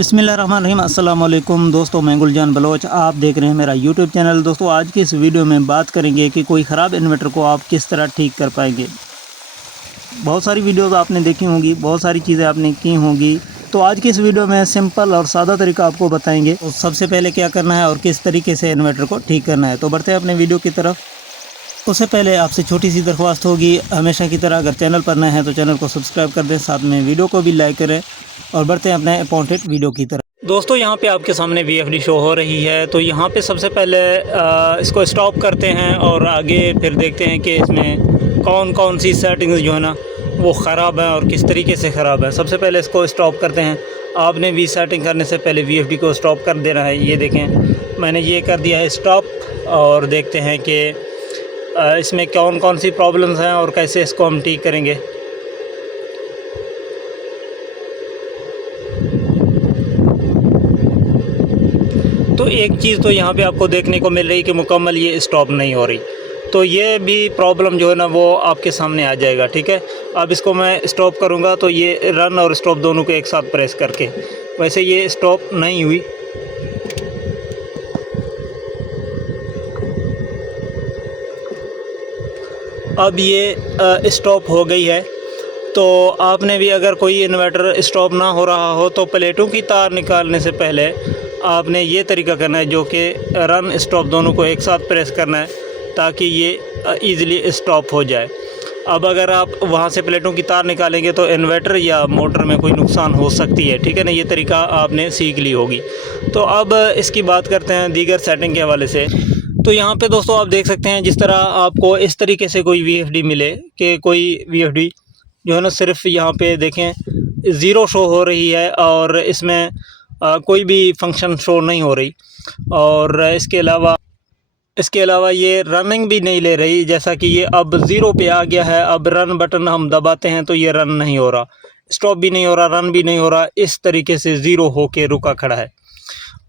बिस्मिल्लाहिर्रहमानिर्रहीम। अस्सलाम वालेकुम दोस्तों, मैं गुलजान बलोच, आप देख रहे हैं मेरा यूट्यूब चैनल। दोस्तों, आज की इस वीडियो में बात करेंगे कि कोई ख़राब इन्वर्टर को आप किस तरह ठीक कर पाएंगे। बहुत सारी वीडियोस आपने देखी होंगी, बहुत सारी चीज़ें आपने की होंगी। तो आज की इस वीडियो में सिंपल और सादा तरीका आपको बताएंगे। तो सबसे पहले क्या करना है और किस तरीके से इन्वर्टर को ठीक करना है। तो बढ़ते हैं अपने वीडियो की तरफ। उससे पहले आपसे छोटी सी दरख्वास्त होगी, हमेशा की तरह अगर चैनल पर नए हैं तो चैनल को सब्सक्राइब कर दें, साथ में वीडियो को भी लाइक करें और बढ़ते हैं अपने अपॉइंटेड वीडियो की तरफ। दोस्तों, यहाँ पे आपके सामने VFD शो हो रही है। तो यहाँ पे सबसे पहले इसको स्टॉप करते हैं और आगे फिर देखते हैं कि इसमें कौन कौन सी सेटिंग्स जो है ना वो ख़राब है और किस तरीके से ख़राब है। सबसे पहले इसको स्टॉप करते हैं। आपने भी सेटिंग करने से पहले VFD को स्टॉप कर देना है। ये देखें, मैंने ये कर दिया है स्टॉप, और देखते हैं कि इसमें कौन कौन सी प्रॉब्लम्स हैं और कैसे इसको हम ठीक करेंगे। तो एक चीज़ तो यहाँ पे आपको देखने को मिल रही कि मुकम्मल ये स्टॉप नहीं हो रही। तो ये भी प्रॉब्लम जो है ना वो आपके सामने आ जाएगा। ठीक है, अब इसको मैं स्टॉप करूँगा तो ये रन और स्टॉप दोनों को एक साथ प्रेस करके, वैसे ये स्टॉप नहीं हुई। अब ये स्टॉप हो गई है। तो आपने भी अगर कोई इन्वर्टर स्टॉप ना हो रहा हो तो प्लेटों की तार निकालने से पहले आपने ये तरीका करना है, जो कि रन स्टॉप दोनों को एक साथ प्रेस करना है ताकि ये ईज़िली स्टॉप हो जाए। अब अगर आप वहाँ से प्लेटों की तार निकालेंगे तो इन्वर्टर या मोटर में कोई नुकसान हो सकती है। ठीक है ना, ये तरीका आपने सीख ली होगी। तो अब इसकी बात करते हैं दीगर सेटिंग के हवाले से। तो यहाँ पे दोस्तों आप देख सकते हैं, जिस तरह आपको इस तरीके से कोई VFD मिले कि कोई VFD जो है ना सिर्फ यहाँ पे देखें ज़ीरो शो हो रही है और इसमें कोई भी फंक्शन शो नहीं हो रही, और इसके अलावा ये रनिंग भी नहीं ले रही। जैसा कि ये अब ज़ीरो पे आ गया है, अब रन बटन हम दबाते हैं तो ये रन नहीं हो रहा, स्टॉप भी नहीं हो रहा, रन भी नहीं हो रहा, इस तरीके से ज़ीरो होके रुका खड़ा है।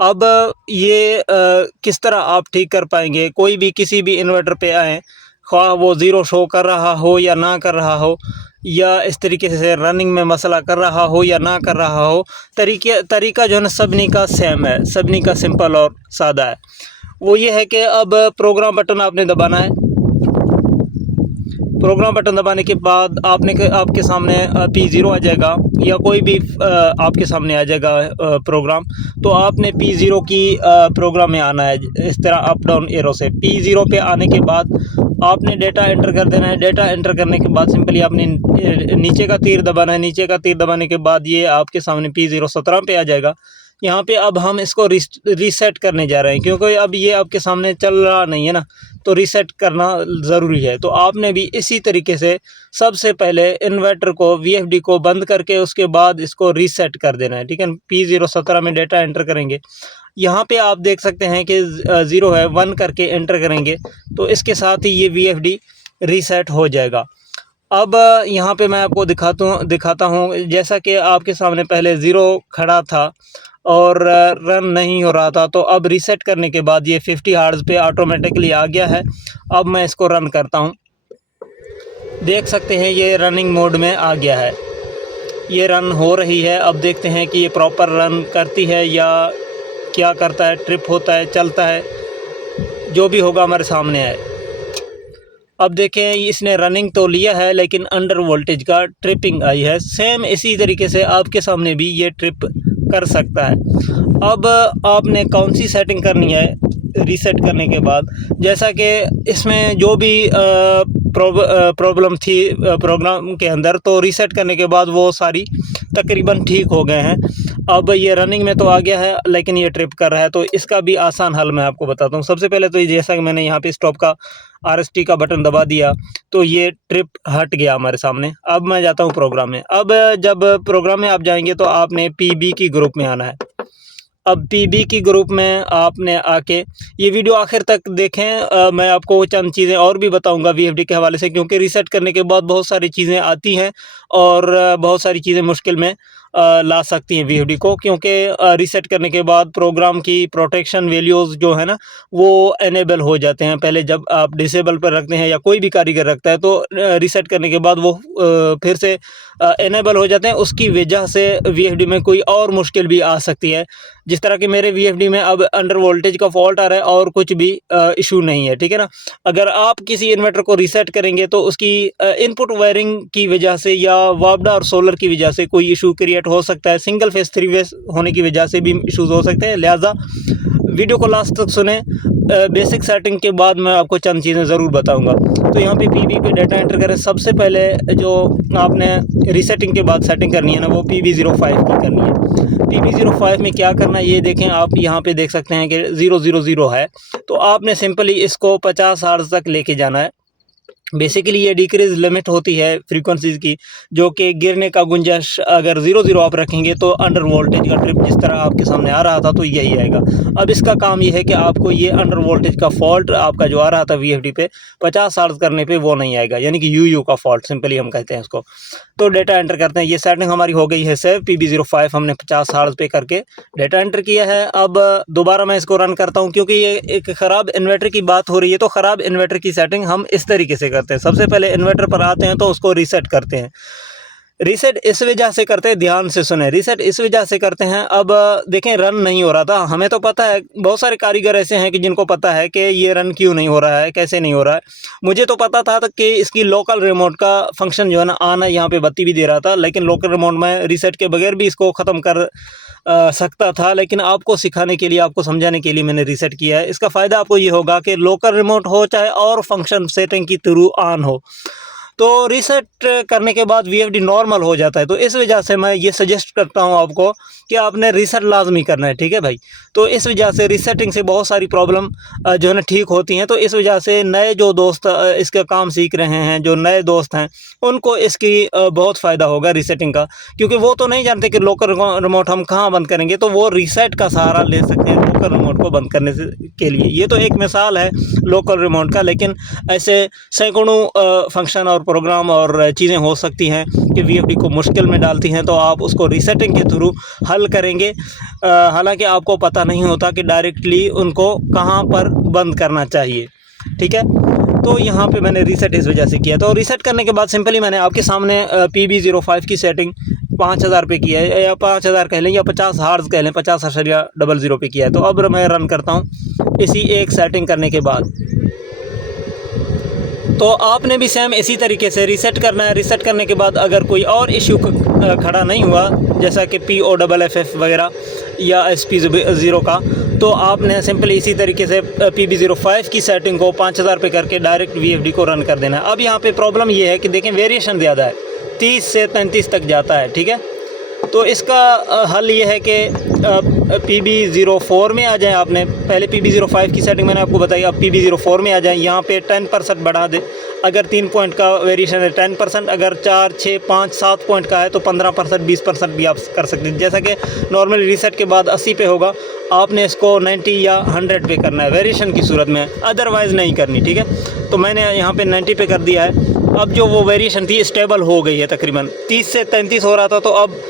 अब ये किस तरह आप ठीक कर पाएंगे। कोई भी किसी भी इन्वर्टर पे आएँ, ख्वाह वो ज़ीरो शो कर रहा हो या ना कर रहा हो, या इस तरीके से रनिंग में मसला कर रहा हो या ना कर रहा हो, तरीका जो है ना सबनी का सेम है, सबनी का सिंपल और सादा है। वो ये है कि अब प्रोग्राम बटन आपने दबाना है। प्रोग्राम बटन दबाने के बाद आपके सामने P0 आ जाएगा या कोई भी आपके सामने आ जाएगा प्रोग्राम। तो आपने P0 की प्रोग्राम में आना है, इस तरह अप डाउन एरो से। P0 पे आने के बाद आपने डेटा एंटर कर देना है। डेटा एंटर करने के बाद सिंपली आपने नीचे का तीर दबाना है। नीचे का तीर दबाने के बाद ये आपके सामने P0 17 पे आ जाएगा। यहाँ पे अब हम इसको रीसेट करने जा रहे हैं, क्योंकि अब ये आपके सामने चल रहा नहीं है ना, तो रीसेट करना ज़रूरी है। तो आपने भी इसी तरीके से सबसे पहले इन्वर्टर को VFD को बंद करके उसके बाद इसको रीसेट कर देना है। ठीक है, P0 17 में डेटा एंटर करेंगे। यहाँ पे आप देख सकते हैं कि 0 है, 1 करके एंटर करेंगे तो इसके साथ ही ये VFD रीसेट हो जाएगा। अब यहाँ पे मैं आपको दिखाता हूँ जैसा कि आपके सामने पहले 0 खड़ा था और रन नहीं हो रहा था। तो अब रीसेट करने के बाद ये 50 हर्ट्ज़ पे ऑटोमेटिकली आ गया है। अब मैं इसको रन करता हूँ, देख सकते हैं ये रनिंग मोड में आ गया है, ये रन हो रही है। अब देखते हैं कि ये प्रॉपर रन करती है या क्या करता है, ट्रिप होता है, चलता है, जो भी होगा हमारे सामने है। अब देखें, इसने रनिंग तो लिया है लेकिन अंडर वोल्टेज का ट्रिपिंग आई है। सेम इसी तरीके से आपके सामने भी ये ट्रिप कर सकता है। अब आपने कौन सी सेटिंग करनी है रीसेट करने के बाद, जैसा कि इसमें जो भी प्रॉब्लम थी प्रोग्राम के अंदर, तो रीसेट करने के बाद वो सारी तकरीबन ठीक हो गए हैं। अब ये रनिंग में तो आ गया है लेकिन ये ट्रिप कर रहा है। तो इसका भी आसान हल मैं आपको बताता हूँ। सबसे पहले तो जैसा कि मैंने यहाँ पे स्टॉप का RST का बटन दबा दिया तो ये ट्रिप हट गया हमारे सामने। अब मैं जाता हूँ प्रोग्राम में। अब जब प्रोग्राम में आप जाएंगे तो आपने PB की ग्रुप में आना है। अब PB की ग्रुप में आपने आके ये वीडियो आखिर तक देखें। मैं आपको चंद चीज़ें और भी बताऊंगा VFD के हवाले से, क्योंकि रीसेट करने के बाद बहुत सारी चीज़ें आती हैं और बहुत सारी चीज़ें मुश्किल में ला सकती हैं VFD को, क्योंकि रीसेट करने के बाद प्रोग्राम की प्रोटेक्शन वैल्यूज़ जो है ना वो इनेबल हो जाते हैं। पहले जब आप डिसेबल पर रखते हैं या कोई भी कारीगर रखता है तो रीसेट करने के बाद वो फिर से इनेबल हो जाते हैं। उसकी वजह से VFD में कोई और मुश्किल भी आ सकती है, जिस तरह कि मेरे VFD में अब अंडर वोल्टेज का फॉल्ट आ रहा है और कुछ भी इशू नहीं है, ठीक है ना। अगर आप किसी इन्वर्टर को रीसेट करेंगे तो उसकी इनपुट वायरिंग की वजह से या वापडा और सोलर की वजह से कोई इशू क्रिएट हो सकता है, सिंगल फेस 3 फेस होने की वजह से भी इशूज़ हो सकते हैं। लिहाजा वीडियो को लास्ट तक सुने। बेसिक सेटिंग के बाद मैं आपको चंद चीज़ें ज़रूर बताऊंगा। तो यहाँ पे PB पे डाटा एंटर करें। सबसे पहले जो आपने रीसेटिंग के बाद सेटिंग करनी है ना वो PB05 की करनी है। PB05 में क्या करना है ये देखें, आप यहाँ पे देख सकते हैं कि 000 है। तो आपने सिंपली इसको 50 हर्ट्ज़ तक लेके जाना है। बेसिकली ये डिक्रीज लिमिट होती है फ्रीक्वेंसीज़ की, जो कि गिरने का गुंजाइश अगर 0 आप रखेंगे तो अंडर वोल्टेज का ट्रिप जिस तरह आपके सामने आ रहा था तो यही आएगा। अब इसका काम ये है कि आपको ये अंडर वोल्टेज का फॉल्ट आपका जो आ रहा था VFD पे 50 हर्ट्ज़ करने पे वो नहीं आएगा, यानी कि UU का फॉल्ट सिंपली हम कहते हैं इसको। तो डेटा एंटर करते हैं। ये सेटिंग हमारी हो गई है सेव। PB05 हमने 50 हर्ट्ज़ पे करके डेटा एंटर किया है। अब दोबारा मैं इसको रन करता हूँ, क्योंकि ये एक ख़राब इन्वर्टर की बात हो रही है। तो ख़राब इन्वर्टर की सेटिंग हम इस तरीके से करते हैं। सबसे पहले इन्वर्टर पर आते हैं तो उसको रीसेट करते हैं। रीसेट इस वजह से करते हैं, ध्यान से सुने, रीसेट इस वजह से करते हैं। अब देखें रन नहीं हो रहा था, हमें तो पता है, बहुत सारे कारीगर ऐसे हैं कि जिनको पता है कि ये रन क्यों नहीं हो रहा है, कैसे नहीं हो रहा है। मुझे तो पता था कि इसकी लोकल रिमोट का फंक्शन जो है ना ऑन है, यहाँ पे बत्ती भी दे रहा था, लेकिन लोकल रिमोट में रीसेट के बगैर भी इसको ख़त्म कर सकता था। लेकिन आपको सिखाने के लिए, आपको समझाने के लिए मैंने रीसेट किया है। इसका फ़ायदा आपको ये होगा कि लोकल रिमोट हो चाहे और फंक्शन सेटिंग की थ्रू ऑन हो, तो रीसेट करने के बाद VFD नॉर्मल हो जाता है। तो इस वजह से मैं ये सजेस्ट करता हूँ आपको कि आपने रीसेट लाजमी करना है, ठीक है भाई। तो इस वजह से रीसेटिंग से बहुत सारी प्रॉब्लम जो है ना ठीक होती हैं। तो इस वजह से नए जो दोस्त इसका काम सीख रहे हैं, जो नए दोस्त हैं, उनको इसकी बहुत फ़ायदा होगा रीसेटिंग का, क्योंकि वो तो नहीं जानते कि लोकल रिमोट हम कहाँ बंद करेंगे। तो वो रीसेट का सहारा ले सकते हैं लोकल रिमोट को बंद करने के लिए। ये तो एक मिसाल है लोकल रिमोट का, लेकिन ऐसे सैकड़ों फंक्शन और प्रोग्राम और चीज़ें हो सकती हैं कि VFD को मुश्किल में डालती हैं। तो आप उसको रीसेटिंग के थ्रू हल करेंगे। हालांकि आपको पता नहीं होता कि डायरेक्टली उनको कहां पर बंद करना चाहिए, ठीक है। तो यहाँ पे मैंने रीसेट इस वजह से किया। तो रीसेट करने के बाद सिंपली मैंने आपके सामने PB05 की सेटिंग 5000 पे किया है, या 5000 कह लें या 50 हर्ट्ज़ कह लें, 50,00 पे किया है। तो अब मैं रन करता हूँ इसी एक सेटिंग करने के बाद। तो आपने भी सेम इसी तरीके से रीसेट करना है। रीसेट करने के बाद अगर कोई और इशू खड़ा नहीं हुआ, जैसा कि POFF वगैरह या SP0 का, तो आपने सिंपली इसी तरीके से PB05 की सेटिंग को 5000 पे करके डायरेक्ट VFD को रन कर देना है। अब यहाँ पे प्रॉब्लम ये है कि देखें वेरिएशन ज़्यादा है, 30 से 33 तक जाता है, ठीक है। तो इसका हल ये है कि PB04 में आ जाएं। आपने पहले PB05 की सेटिंग मैंने आपको बताई, अब PB04 में आ जाएं। यहाँ पे 10% बढ़ा दें। अगर 3 पॉइंट का वेरिएशन है 10%, अगर 4, 6, 5, 7 पॉइंट का है तो 15%, 20% भी आप कर सकते हैं। जैसा कि नॉर्मल रीसेट के बाद 80 पे होगा, आपने इसको 90 या 100 पे करना है वेरिएशन की सूरत में, अदरवाइज़ नहीं करनी, ठीक है। तो मैंने यहाँ पे 90 पे कर दिया है। अब जो वो वेरिएशन थी स्टेबल हो गई है, तकरीबन 30 से 33 हो रहा था, तो अब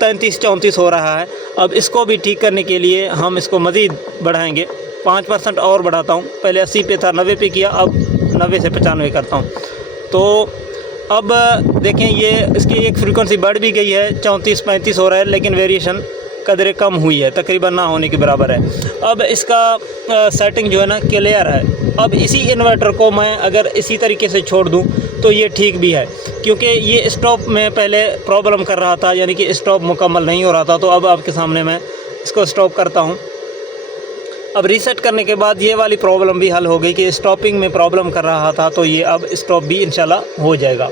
33-34 हो रहा है। अब इसको भी ठीक करने के लिए हम इसको मज़ीद बढ़ाएंगे, 5% और बढ़ाता हूँ। पहले 80 पे था, 90 पे किया, अब 90 से 95 करता हूँ। तो अब देखें ये इसकी एक फ्रीक्वेंसी बढ़ भी गई है, 34-35 हो रहा है, लेकिन वेरिएशन कदरे कम हुई है, तकरीबन ना होने के बराबर है। अब इसका सेटिंग जो है ना क्लियर है। अब इसी इन्वर्टर को मैं अगर इसी तरीके से छोड़ दूं तो ये ठीक भी है, क्योंकि ये स्टॉप में पहले प्रॉब्लम कर रहा था, यानी कि स्टॉप मुकम्मल नहीं हो रहा था। तो अब आपके सामने मैं इसको स्टॉप करता हूं। अब रीसेट करने के बाद ये वाली प्रॉब्लम भी हल हो गई कि स्टॉपिंग में प्रॉब्लम कर रहा था, तो ये अब स्टॉप भी इंशाल्लाह हो जाएगा।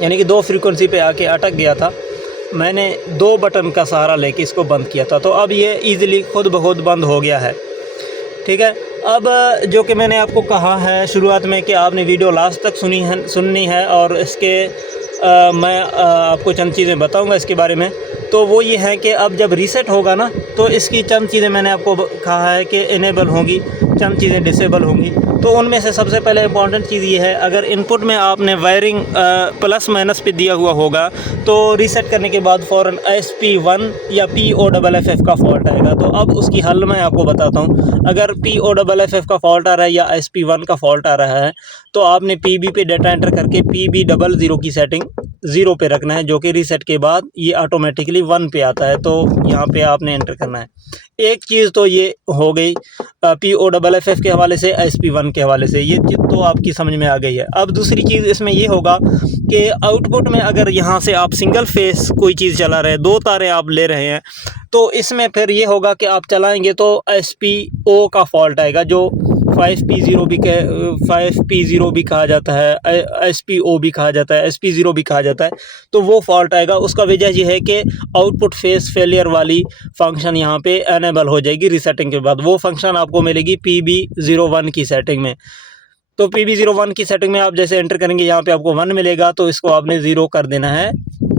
यानी कि 2 फ्रीक्वेंसी पे आके अटक गया था, मैंने 2 बटन का सहारा लेके इसको बंद किया था। तो अब ये ईज़िली खुद ब खुद बंद हो गया है, ठीक है। अब जो कि मैंने आपको कहा है शुरुआत में कि आपने वीडियो लास्ट तक सुननी है और इसके मैं आपको चंद चीज़ें बताऊंगा इसके बारे में। तो वो ये है कि अब जब रीसेट होगा ना, तो इसकी चंद चीज़ें मैंने आपको कहा है कि इनेबल होंगी। चंद चीज़ें डिसेबल होंगी। तो उनमें से सबसे पहले इंपॉर्टेंट चीज़ ये है, अगर इनपुट में आपने वायरिंग प्लस माइनस पे दिया हुआ होगा तो रीसेट करने के बाद फ़ौरन SP1 या POFF का फॉल्ट आएगा। तो अब उसकी हल मैं आपको बताता हूँ। अगर POFF का फॉल्ट आ रहा है या SP1 का फॉल्ट आ रहा है तो आपने PB पे डाटा एंटर करके PB00 की सेटिंग 0 पे रखना है, जो कि रीसेट के बाद ये ऑटोमेटिकली 1 पे आता है। तो यहाँ पे आपने एंटर करना है। एक चीज़ तो ये हो गई POFF के हवाले से, SP1 के हवाले से, ये चीज़ तो आपकी समझ में आ गई है। अब दूसरी चीज़ इसमें ये होगा कि आउटपुट में अगर यहाँ से आप सिंगल फेस कोई चीज़ चला रहे हैं, 2 तारें आप ले रहे हैं, तो इसमें फिर ये होगा कि आप चलाएँगे तो SPO का फॉल्ट आएगा, जो 5P0 भी कहा जाता है, SPO भी कहा जाता है, SP0 भी कहा जाता है। तो वो फॉल्ट आएगा। उसका वजह ये है कि आउटपुट फेस फेलियर वाली फंक्शन यहाँ पे एनेबल हो जाएगी रीसेटिंग के बाद। वो फंक्शन आपको मिलेगी PB01 की सेटिंग में। तो PB01 की सेटिंग में आप जैसे एंटर करेंगे, यहाँ पे आपको 1 मिलेगा, तो इसको आपने 0 कर देना है।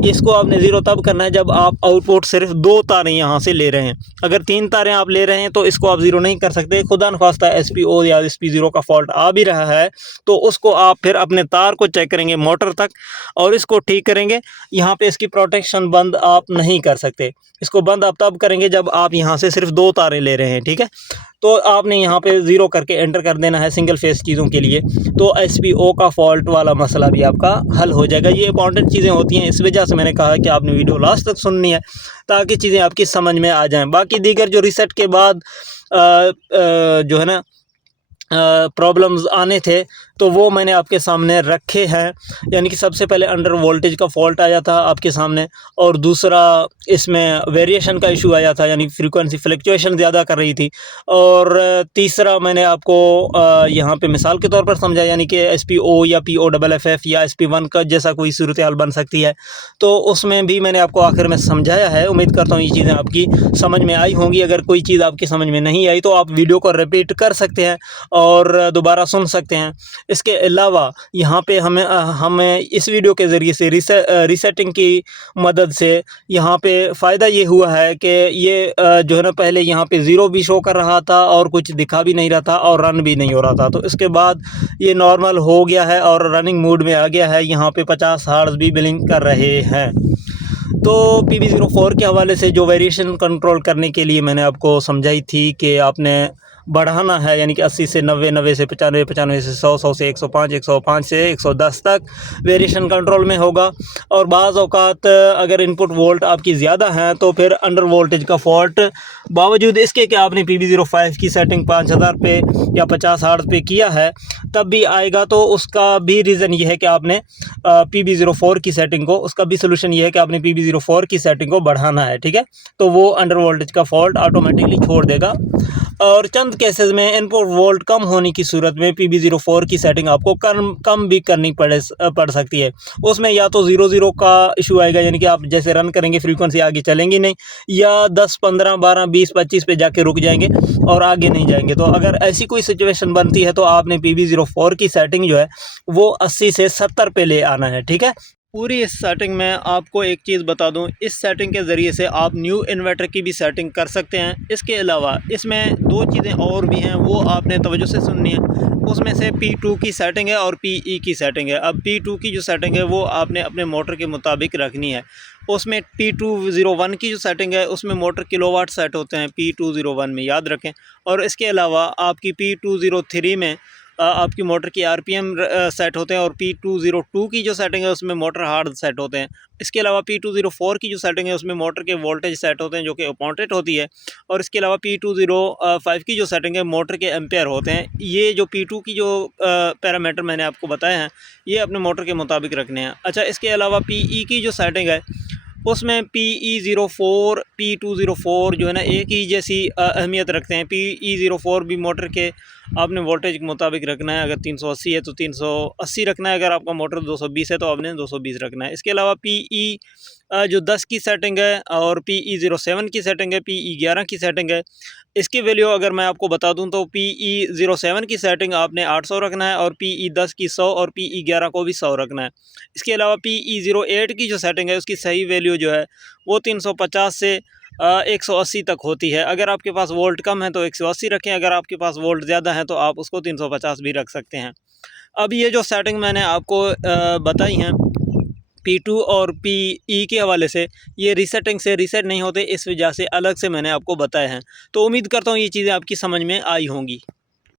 इसको आपने 0 तब करना है जब आप आउटपुट सिर्फ 2 तारें यहाँ से ले रहे हैं। अगर 3 तारें आप ले रहे हैं तो इसको आप 0 नहीं कर सकते। खुदा न खास्ता SPO या SP0 का फॉल्ट आ भी रहा है तो उसको आप फिर अपने तार को चेक करेंगे मोटर तक और इसको ठीक करेंगे। यहाँ पे इसकी प्रोटेक्शन बंद आप नहीं कर सकते। इसको बंद आप तब करेंगे जब आप यहाँ से सिर्फ 2 तारें ले रहे हैं, ठीक है। तो आपने यहाँ पे 0 करके एंटर कर देना है सिंगल फेस चीज़ों के लिए। तो SPO का फॉल्ट वाला मसला भी आपका हल हो जाएगा। ये इंपॉर्टेंट चीज़ें होती हैं, इस वजह से मैंने कहा कि आपने वीडियो लास्ट तक सुननी है ताकि चीज़ें आपकी समझ में आ जाएं। बाकी दीगर जो रीसेट के बाद जो है ना प्रॉब्लम्स आने थे तो वो मैंने आपके सामने रखे हैं। यानी कि सबसे पहले अंडर वोल्टेज का फॉल्ट आया था आपके सामने, और दूसरा इसमें वेरिएशन का इशू आया था, यानी फ्रीक्वेंसी फ्लक्चुएशन ज़्यादा कर रही थी, और तीसरा मैंने आपको यहाँ पे मिसाल के तौर पर समझा, यानी कि SPO या POFF या SP1 का जैसा कोई सूरत हाल बन सकती है। तो उसमें भी मैंने आपको आखिर में समझाया है। उम्मीद करता हूँ ये चीज़ें आपकी समझ में आई होंगी। अगर कोई चीज़ आपकी समझ में नहीं आई तो आप वीडियो को रिपीट कर सकते हैं और दोबारा सुन सकते हैं। इसके अलावा यहाँ पे हमें इस वीडियो के ज़रिए से रीसेटिंग की मदद से यहाँ पे फ़ायदा ये हुआ है कि ये जो है ना, पहले यहाँ पे 0 भी शो कर रहा था और कुछ दिखा भी नहीं रहा था और रन भी नहीं हो रहा था। तो इसके बाद ये नॉर्मल हो गया है और रनिंग मोड में आ गया है। यहाँ पे 50 हर्ट्ज़ भी बिलिंग कर रहे हैं। तो PB04 के हवाले से जो वेरिएशन कंट्रोल करने के लिए मैंने आपको समझाई थी कि आपने बढ़ाना है, यानी कि 80 से 90, 90 से 95, 95 से 100, 100 से 105, 105 से 110 तक वेरिएशन कंट्रोल में होगा। और बाज़ औक़ात अगर इनपुट वोल्ट आपकी ज़्यादा हैं तो फिर अंडर वोल्टेज का फॉल्ट, बावजूद इसके कि आपने PB05 की सेटिंग 5000 पे या 50 हर्ट्ज़ पे किया है तब भी आएगा। तो उसका भी रीज़न ये है कि आपने PB04 की सेटिंग को, उसका भी सोल्यूशन ये है कि आपने PB04 की सेटिंग को बढ़ाना है, ठीक है। तो वो अंडर वोल्टेज का फॉल्ट ऑटोमेटिकली छोड़ देगा। और चंद केसेस में इनपुट वोल्ट कम होने की सूरत में PB04 की सेटिंग आपको कम भी करनी पड़ सकती है। उसमें या तो 0 का इशू आएगा, यानी कि आप जैसे रन करेंगे फ्रीक्वेंसी आगे चलेंगी नहीं, या 10, 15, 12, 20, 25 पे जाके रुक जाएंगे और आगे नहीं जाएंगे। तो अगर ऐसी कोई सिचुएशन बनती है तो आपने PB04 की सेटिंग जो है वो 80 से 70 पे ले आना है, ठीक है। पूरी इस सेटिंग में आपको एक चीज़ बता दूं, इस सेटिंग के ज़रिए से आप न्यू इन्वर्टर की भी सेटिंग कर सकते हैं। इसके अलावा इसमें 2 चीज़ें और भी हैं, वो आपने तवज्जो से सुननी है। उसमें से P2 की सेटिंग है और PE की सेटिंग है। अब P2 की जो सेटिंग है वो आपने अपने मोटर के मुताबिक रखनी है। उसमें P201 की जो सेटिंग है उसमें मोटर किलोवाट सेट होते हैं P201 में, याद रखें। और इसके अलावा आपकी P203 में आपकी मोटर की RPM सेट होते हैं, और P202 की जो सेटिंग है उसमें मोटर हार्ड सेट होते हैं। इसके अलावा P204 की जो सेटिंग है उसमें मोटर के वोल्टेज सेट होते हैं जो कि अपॉइंटेड होती है। और इसके अलावा P205 की जो सेटिंग है मोटर के एम्पेयर होते हैं। ये जो P2 की जो पैरामीटर मैंने आपको बताए हैं ये अपने मोटर के मुताबिक रखने हैं। अच्छा, इसके अलावा PE की जो सेटिंग है उसमें PE04, P204 जो है ना एक ही जैसी अहमियत रखते हैं। PE04 भी मोटर के आपने वोल्टेज के मुताबिक रखना है। अगर 380 है तो 380 रखना है, अगर आपका मोटर 220 है तो आपने 220 रखना है। इसके अलावा PE जो 10 की सेटिंग है और PE07 की सेटिंग है, PE11 की सेटिंग है। इसकी वैल्यू अगर मैं आपको बता दूं तो PE07 की सेटिंग आपने 800 रखना है, और PE10 की 100, और PE11 को भी 100 रखना है। इसके अलावा PE08 की जो सेटिंग है उसकी सही वैल्यू जो है वो 350 से 180 तक होती है। अगर आपके पास वोल्ट कम है तो 180 रखें, अगर आपके पास वोल्ट ज़्यादा है तो आप उसको 350 भी रख सकते हैं। अब ये जो सेटिंग मैंने आपको बताई हैं P2 और PE के हवाले से, ये रीसेटिंग से रीसेट नहीं होते, इस वजह से अलग से मैंने आपको बताए हैं। तो उम्मीद करता हूँ ये चीज़ें आपकी समझ में आई होंगी।